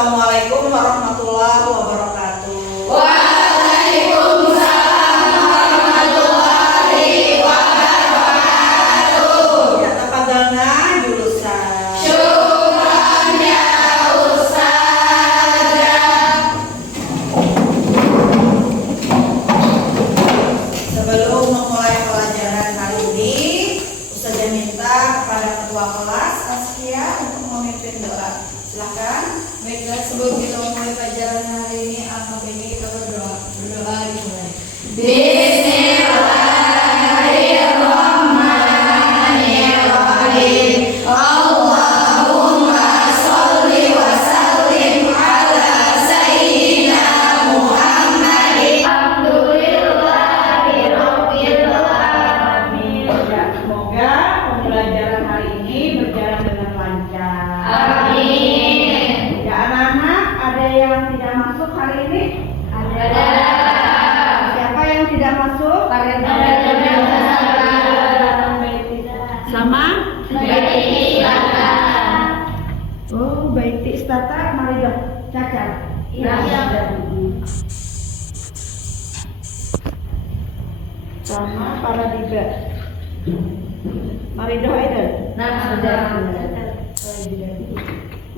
Assalamualaikum warahmatullahi wabarakatuh. Waalaikumsalam warahmatullahi wabarakatuh. Ya, tafadhalna jurusan. Syukran ya Ustazah. Sebelum memulai pelajaran hari ini, Ustazah minta kepada ketua kelas Askia untuk memimpin doa. Silakan. Baiklah, sebelum kita memulai pelajaran hari ini, alhamdulillah kita berdoa dimulai. Bismillahirrahmanirrahim. Allahumma sholli wa sallim ala sayyidina Muhammadin. Alhamdulillahirabbil alamin. Ya, semoga pembelajaran hari ini berjalan dengan lancar. Amin. Ya, anak-anak, ada yang tidak masuk hari ini? Ada. Siapa yang tidak masuk? Sama? Oh, Baiti Istata, Maridah, Caca. Iya. Sama Paradiga. Maridah Aida.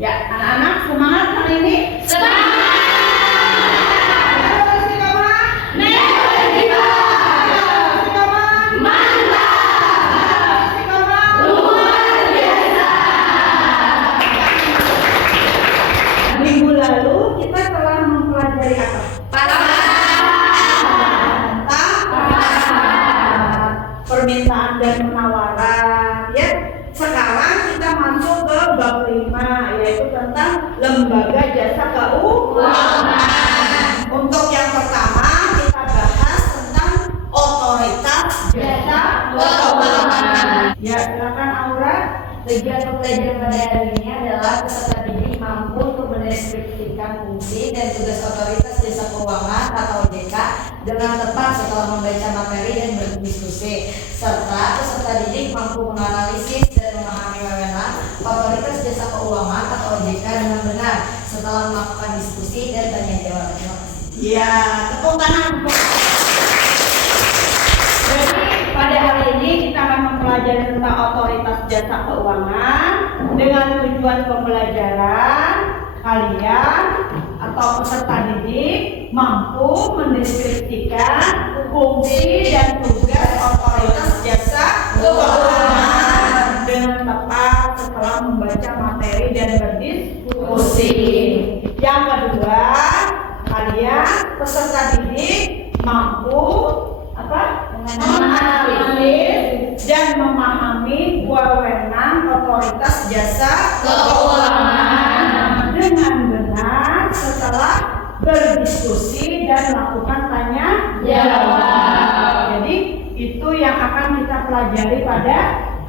Ya, anak-anak semangat hari ini. Minggu lalu kita telah mempelajari apa? Permintaan dan penawaran, ya. Sekarang kita masuk ke bab 5, yaitu tentang lembaga jasa keuangan. Untuk yang pertama kita bahas tentang otoritas jasa keuangan. Ya, silakan Aura. Tujuan pembelajaran pada hari ini adalah peserta didik mampu untuk mendeskripsikan fungsi dan tugas otoritas jasa keuangan atau OJK dengan tepat setelah membaca materi dan berdiskusi, serta peserta didik mampu menganalisis dan memahami wewenang otoritas jasa keuangan atau OJK dengan benar setelah melakukan diskusi dan tanya jawab. Terima kasih. Ya, tepuk tangan. Jadi pada hari ini kita akan mempelajari tentang otoritas jasa keuangan dengan tujuan pembelajaran kalian atau peserta didik mampu mendeskripsikan fungsi dan tugas otoritas jasa keuangan dengan tepat setelah membaca materi dan berdiskusi. Yang kedua, kalian peserta didik mampu menganalisis dan memahami wewenang otoritas jasa keuangan dengan benar setelah berdiskusi dan melakukan tanya jawab. Jadi itu yang akan kita pelajari pada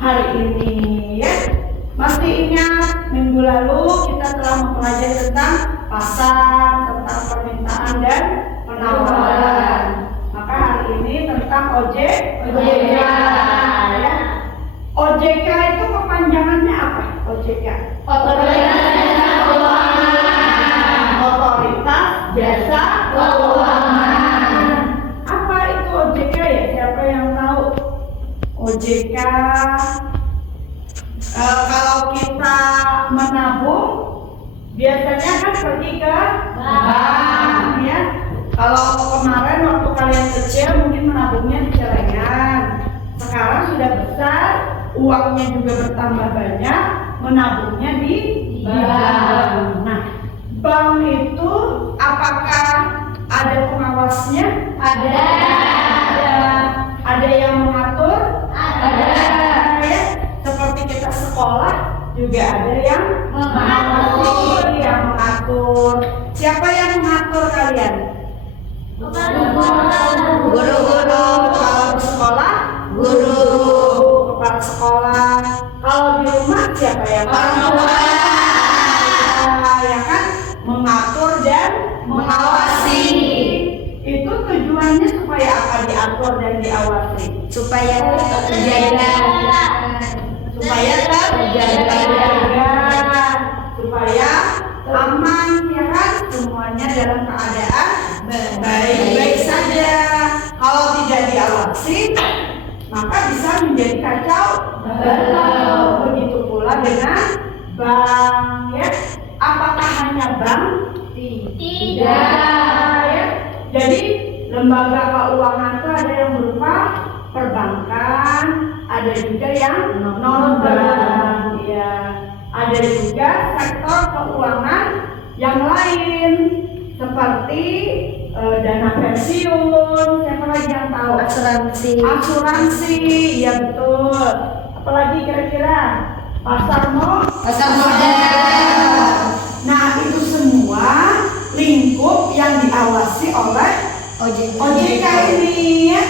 hari ini, ya. Masih ingat minggu lalu kita telah mempelajari tentang pasar, tentang permintaan dan penawaran. Maka hari ini tentang OJK, ya. OJK itu kepanjangannya apa? OJK. Otoritas jasa keuangan. Otoritas jasa keuangan. Apa itu OJK, ya? Siapa yang tahu? OJK kalau kita menabung biasanya kan pergi ke bank, ya. Kalau kemarin waktu kalian kecil mungkin menabungnya di celengan. Sekarang sudah besar, uangnya juga bertambah banyak, menabungnya di bank. Nah, bank itu apakah ada pengawasnya? Ada. Ada yang mengatur? Ada. Ya. Seperti kita sekolah juga ada yang Mengatur. yang mengatur. Siapa yang mengatur kalian? Guru-guru. Kalau di sekolah, guru, kepala sekolah. Kalau di rumah siapa yang ya kan, mengatur dan Mengawasi. Itu tujuannya supaya apa diatur dan diawasi? Supaya Terjaga. Supaya terjaga, supaya aman, dalam keadaan baik-baik saja. Kalau tidak diawasi, maka bisa menjadi kacau. Begitu pula dengan bank, ya. Apakah hanya bank? Tidak, ya. Jadi lembaga keuangan itu ada yang berupa perbankan, ada juga yang non bank, ya. Ada juga sektor keuangan yang lain seperti dana pensiun, siapa lagi yang tahu? Asuransi, ya betul. Apalagi kira-kira pasar modal. Nah, itu semua lingkup yang diawasi oleh OJK ini, ya,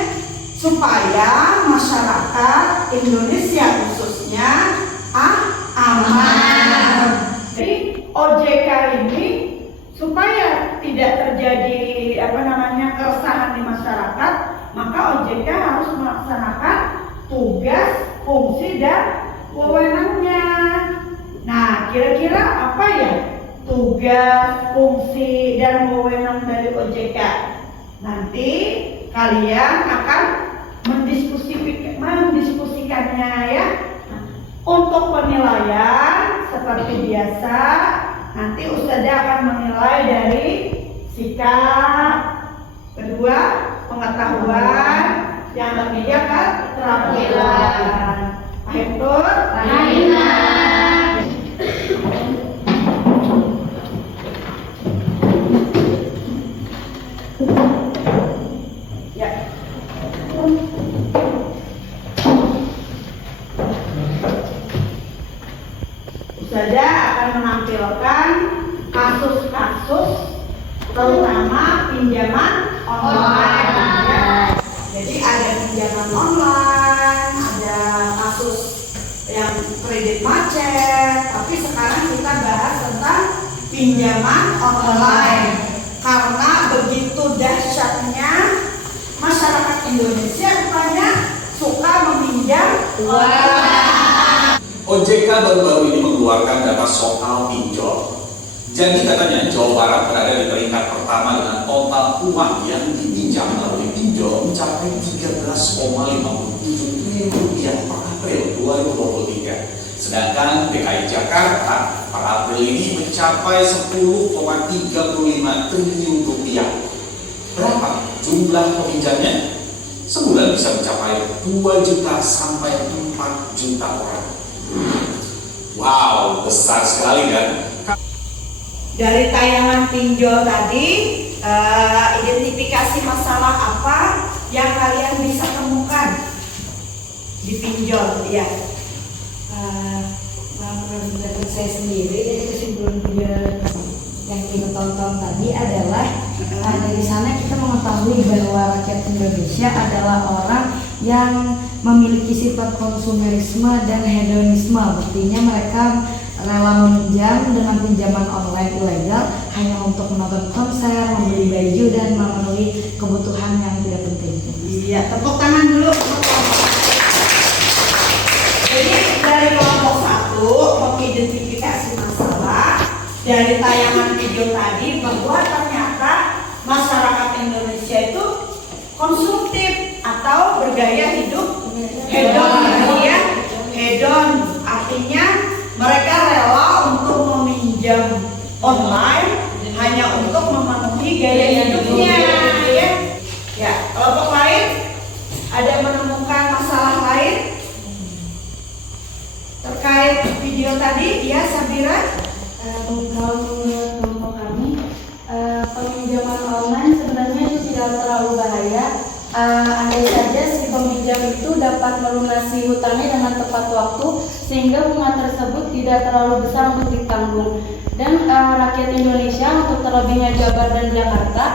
supaya masyarakat Indonesia khususnya aman. Jadi OJK ini supaya tidak terjadi keresahan di masyarakat, maka OJK harus melaksanakan tugas, fungsi dan wewenangnya. Nah, kira-kira apa ya tugas, fungsi dan wewenang dari OJK? Nanti kalian akan mendiskusikannya, ya. Untuk penilaian seperti biasa, nanti Ustazah akan menilai dari sikap, kedua pengetahuan, yang ketiga keterampilan. Betul? Ya. Ustazah akan menampilkan kasus-kasus terutama pinjaman online. Ya. Jadi ada pinjaman online, ada kasus yang kredit macet, tapi sekarang kita bahas tentang pinjaman online. Karena begitu dahsyatnya masyarakat Indonesia rupanya suka meminjam uang. OJK baru-baru ini mengeluarkan data soal pinjol. Jadi katanya Jawa Barat berada di peringkat pertama dengan total uang yang dipinjam melalui pinjol mencapai 13,57 triliun rupiah per April 2023. Sedangkan DKI Jakarta per April ini mencapai 10,35 triliun rupiah. Berapa jumlah peminjamnya? Sebulan bisa mencapai 2 juta sampai 4 juta orang. Wow, besar sekali kan? Dari tayangan pinjol tadi, identifikasi masalah apa yang kalian bisa temukan di pinjol, ya? Menurut saya sendiri dari kesimpulan video yang kita tonton tadi adalah dari sana kita mengetahui bahwa rakyat Indonesia adalah orang yang memiliki sifat konsumerisme dan hedonisme. Artinya mereka rela meminjam dengan pinjaman online ilegal hanya untuk menonton konser, membeli baju dan memenuhi kebutuhan yang tidak penting. Iya, tepuk tangan dulu. Jadi dari kelompok 1 mengidentifikasi masalah dari tayangan video tadi bahwa ternyata masyarakat Indonesia itu konsumtif atau bergaya hidup hedon, ya. Hedon artinya mereka rela untuk meminjam online hanya untuk memenuhi gaya hidupnya, ya. Ya, kelompok lain ada menemukan masalah lain terkait video tadi, ya, Sabira? Kalau menurut kelompok kami, peminjaman online sebenarnya itu tidak terlalu bahaya. Andai saja si peminjam itu dapat melunasi hutangnya dengan tepat waktu, sehingga bunga tersebut tidak terlalu besar untuk ditanggung. Dan rakyat Indonesia, untuk terlebihnya Jabar dan Jakarta,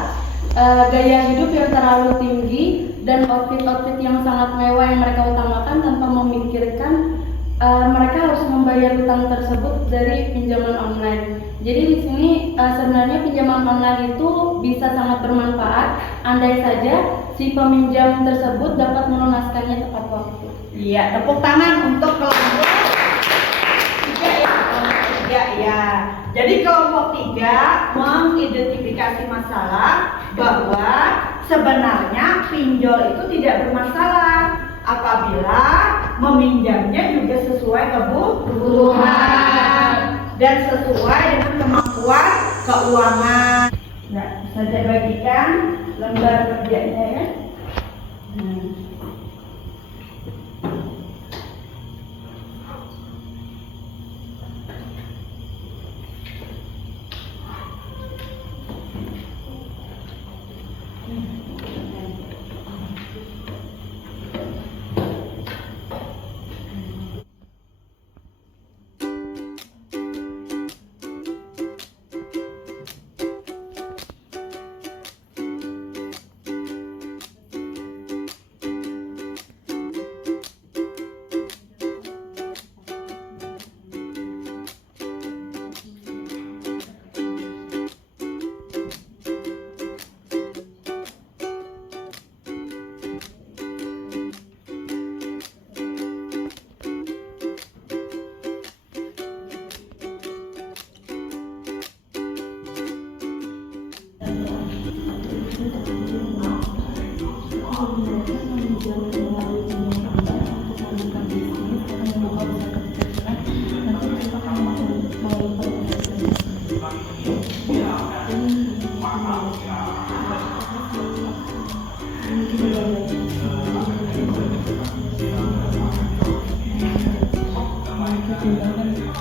gaya hidup yang terlalu tinggi dan outfit-outfit yang sangat mewah yang mereka utamakan tanpa memikirkan mereka harus membayar hutang tersebut dari pinjaman online. Jadi di sini sebenarnya pinjaman online itu bisa sangat bermanfaat andai saja si peminjam tersebut dapat melunaskannya tepat waktu. Iya, tepuk tangan untuk kelompok 3, ya. Ya. Jadi kelompok 3 mengidentifikasi masalah bahwa sebenarnya pinjol itu tidak bermasalah apabila meminjamnya juga sesuai kebutuhan dan sesuai dengan kemampuan keuangan. Nah, saya bagikan lembar kerjanya ya.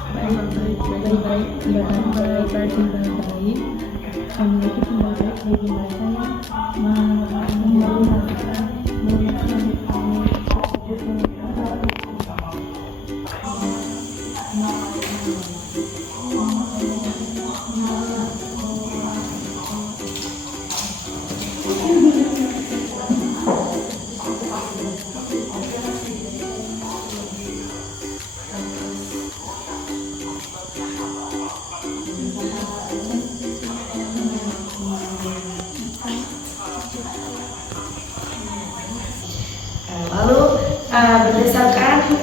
Memiliki timbal baik bagi mereka yang Lalu berdasarkan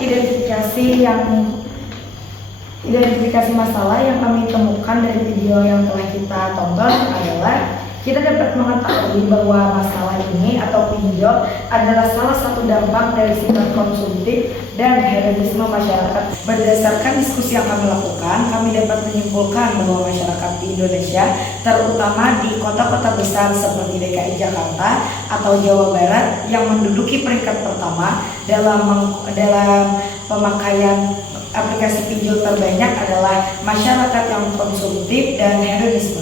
identifikasi masalah yang kami temukan dari video yang telah kita tonton adalah kita dapat mengetahui bahwa masalah ini atau pinjol adalah salah satu dampak dari sifat konsumtif dan hedonisme masyarakat. Berdasarkan diskusi yang kami lakukan, kami dapat menyimpulkan bahwa masyarakat di Indonesia, terutama di kota-kota besar seperti DKI Jakarta atau Jawa Barat, yang menduduki peringkat pertama dalam pemakaian aplikasi pinjol terbanyak adalah masyarakat yang konsumtif dan hedonisme.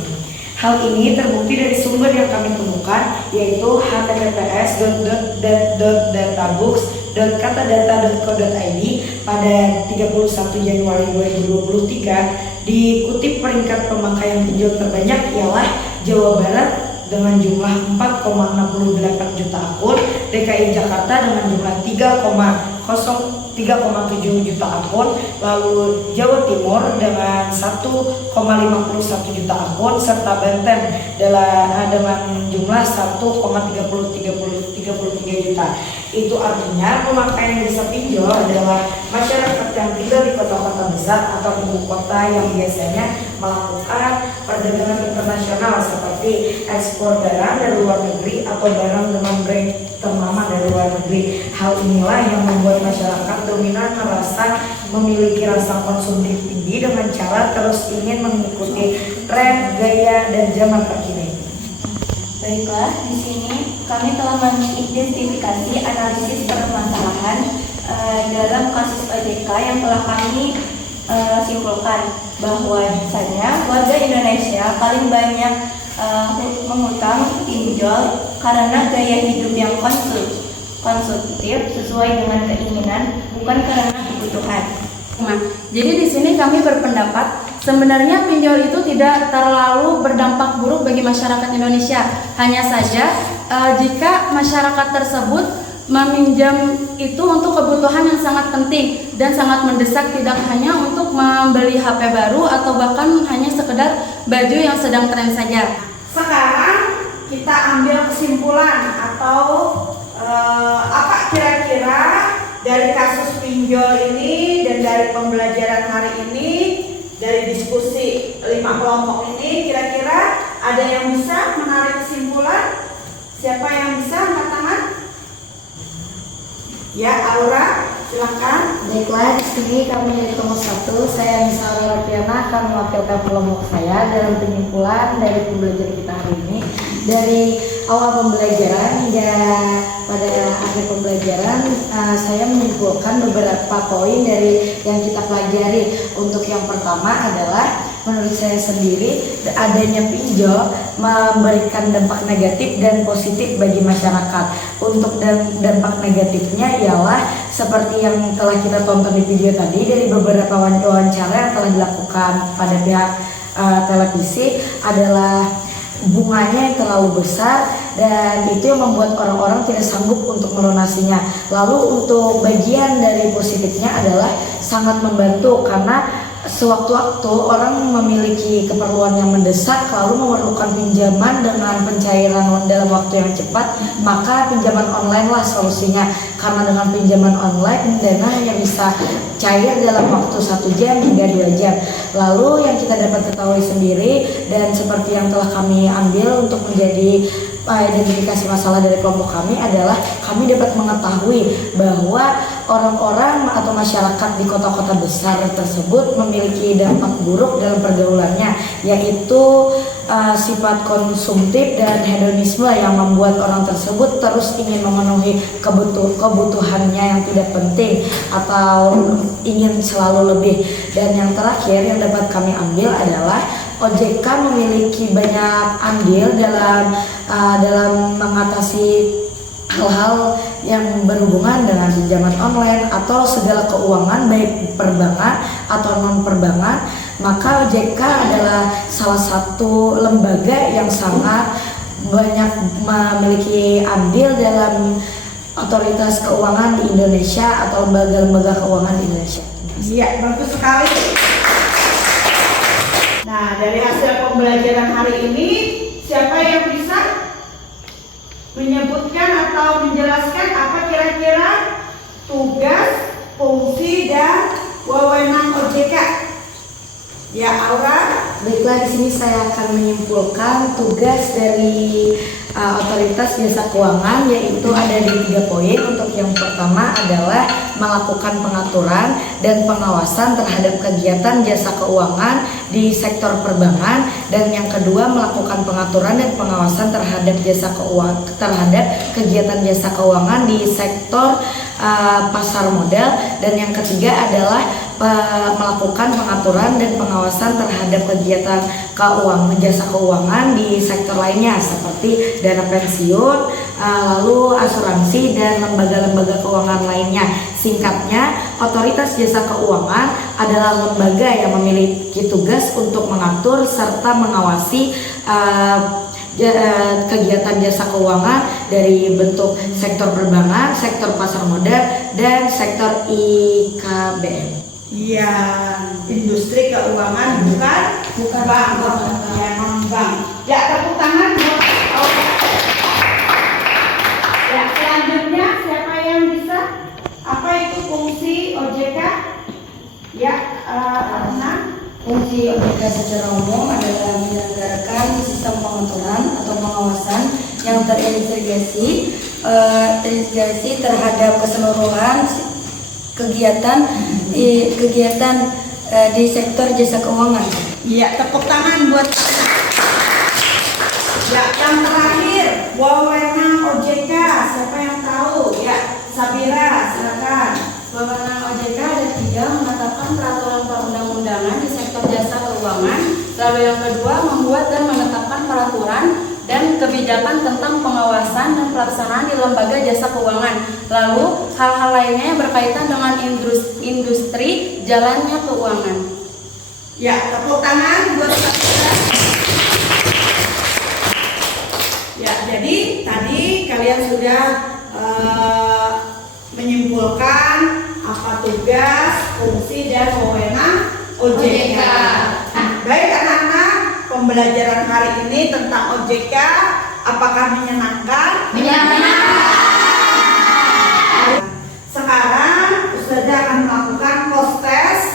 Hal ini terbukti dari sumber yang kami temukan, yaitu https://databooks.katadata.co.id pada 31 Januari 2023. Dikutip peringkat pemakaian pinjol terbanyak ialah Jawa Barat dengan jumlah 4,68 juta akun, DKI Jakarta dengan jumlah 3,7 juta akun, lalu Jawa Timur dengan 1,51 juta akun, serta Banten dengan jumlah 1,33 juta. Itu artinya pemakaian jasa pinjol adalah masyarakat yang tinggal di kota-kota besar atau ibu kota yang biasanya melakukan perdagangan internasional seperti ekspor barang dari luar negeri atau barang dengan brand ternama dari luar negeri. Hal inilah yang membuat masyarakat dominan merasa memiliki rasa konsumtif tinggi dengan cara terus ingin mengikuti tren, gaya, dan zaman terkini. Baiklah, di sini kami telah mengidentifikasi analisis permasalahan dalam kasus OJK yang telah kami simpulkan bahwa misalnya warga Indonesia paling banyak mengutang pinjol karena gaya hidup yang konsumtif sesuai dengan keinginan, bukan karena kebutuhan. Nah, jadi di sini kami berpendapat sebenarnya pinjol itu tidak terlalu berdampak buruk bagi masyarakat Indonesia. Hanya saja jika masyarakat tersebut meminjam itu untuk kebutuhan yang sangat penting dan sangat mendesak, tidak hanya untuk membeli HP baru atau bahkan hanya sekedar baju yang sedang tren saja. Sekarang kita ambil kesimpulan atau apa kira-kira dari kasus pinjol ini dan dari pembelajaran hari ini dari diskusi 5 kelompok ini, kira-kira ada yang bisa menarik kesimpulan? Siapa yang bisa angkat tangan? Ya, Aura, silakan. Baiklah, di sini kami dari kelompok 1, saya Nisa Rapiana akan mewakilkan kelompok saya dalam penyimpulan dari pembelajaran kita hari ini. Dari awal pembelajaran hingga pada akhir pembelajaran, saya menyimpulkan beberapa poin dari yang kita pelajari. Untuk yang pertama adalah, menurut saya sendiri, adanya pinjol memberikan dampak negatif dan positif bagi masyarakat. Untuk dampak negatifnya ialah seperti yang telah kita tonton di video tadi, dari beberapa wawancara yang telah dilakukan pada pihak televisi adalah bunganya yang terlalu besar, dan itu yang membuat orang-orang tidak sanggup untuk melunasinya. Lalu untuk bagian dari positifnya adalah sangat membantu, karena sewaktu-waktu orang memiliki keperluan yang mendesak lalu memerlukan pinjaman dengan pencairan dalam waktu yang cepat, maka pinjaman online lah solusinya. Karena dengan pinjaman online dana hanya bisa cair dalam waktu 1 jam hingga 2 jam. Lalu yang kita dapat ketahui sendiri dan seperti yang telah kami ambil untuk menjadi identifikasi masalah dari kelompok kami adalah, kami dapat mengetahui bahwa orang-orang atau masyarakat di kota-kota besar tersebut memiliki dampak buruk dalam pergaulannya, yaitu sifat konsumtif dan hedonisme yang membuat orang tersebut terus ingin memenuhi kebutuhannya yang tidak penting atau ingin selalu lebih. Dan yang terakhir yang dapat kami ambil adalah OJK memiliki banyak andil dalam mengatasi hal-hal yang berhubungan dengan pinjaman online atau segala keuangan, baik perbankan atau non perbankan. Maka OJK adalah salah satu lembaga yang sangat banyak memiliki andil dalam otoritas keuangan di Indonesia atau lembaga-lembaga keuangan di Indonesia. Iya, bagus sekali. Nah, dari hasil pembelajaran hari ini, siapa yang bisa menyebutkan atau menjelaskan apa kira-kira tugas, fungsi, dan wewenang OJK? Ya, Aura. Baiklah, di sini saya akan menyimpulkan tugas dari otoritas jasa keuangan, yaitu ada di 3 poin. Untuk yang pertama adalah melakukan pengaturan dan pengawasan terhadap kegiatan jasa keuangan di sektor perbankan, dan yang kedua melakukan pengaturan dan pengawasan terhadap kegiatan jasa keuangan di sektor pasar modal, dan yang ketiga adalah melakukan pengaturan dan pengawasan terhadap kegiatan jasa keuangan di sektor lainnya seperti dana pensiun, lalu asuransi dan lembaga-lembaga keuangan lainnya. Singkatnya, otoritas jasa keuangan adalah lembaga yang memiliki tugas untuk mengatur serta mengawasi kegiatan jasa keuangan dari bentuk sektor perbankan, sektor pasar modal, dan sektor IKBM. Iya, industri keuangan bukan bank. Ya, bank. Ya, tepuk tangan buat ya, selanjutnya siapa yang bisa? Apa itu fungsi OJK? Ya, Arna. Fungsi OJK secara umum adalah menyelenggarakan sistem pengaturan atau pengawasan yang terintegrasi terhadap keseluruhan kegiatan di sektor jasa keuangan. Iya, tepuk tangan buat. Ya, yang terakhir, wewenang OJK. Siapa yang tahu? Ya, Sabira, silakan. Wewenang OJK ada 3, menetapkan peraturan perundang-undangan di sektor jasa keuangan. Lalu yang kedua, membuat dan menetapkan peraturan dan kebijakan tentang pengawasan dan pelaksanaan di lembaga jasa keuangan. Lalu hal-hal lainnya yang berkaitan dengan industri jalannya keuangan. Ya, tepuk tangan buat Sabira. Ya, jadi tadi kalian sudah menyimpulkan apa tugas, fungsi, dan wewenang OJK. Baik anak-anak, pembelajaran hari ini tentang OJK apakah menyenangkan? Menyenangkan. Sekarang Ustazah akan melakukan post test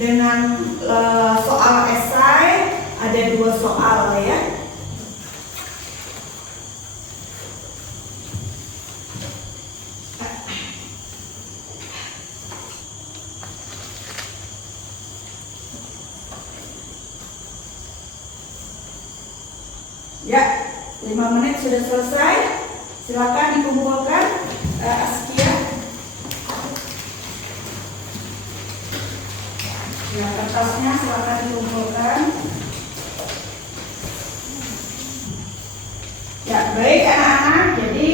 dengan soal esai, ada 2 soal ya. Ya, 5 menit sudah selesai. Silakan dikumpulkan Askia. Ya, kertasnya silakan dikumpulkan. Ya, baik anak-anak. Jadi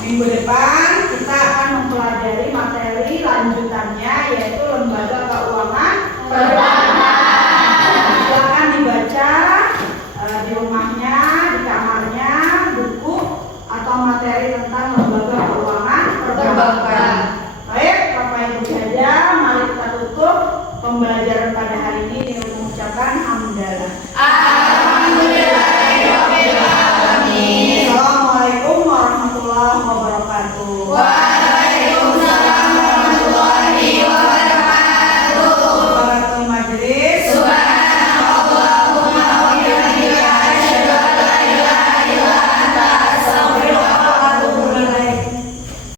minggu depan kita akan mempelajari materi lanjutannya, yaitu lembaga keuangan perbankan.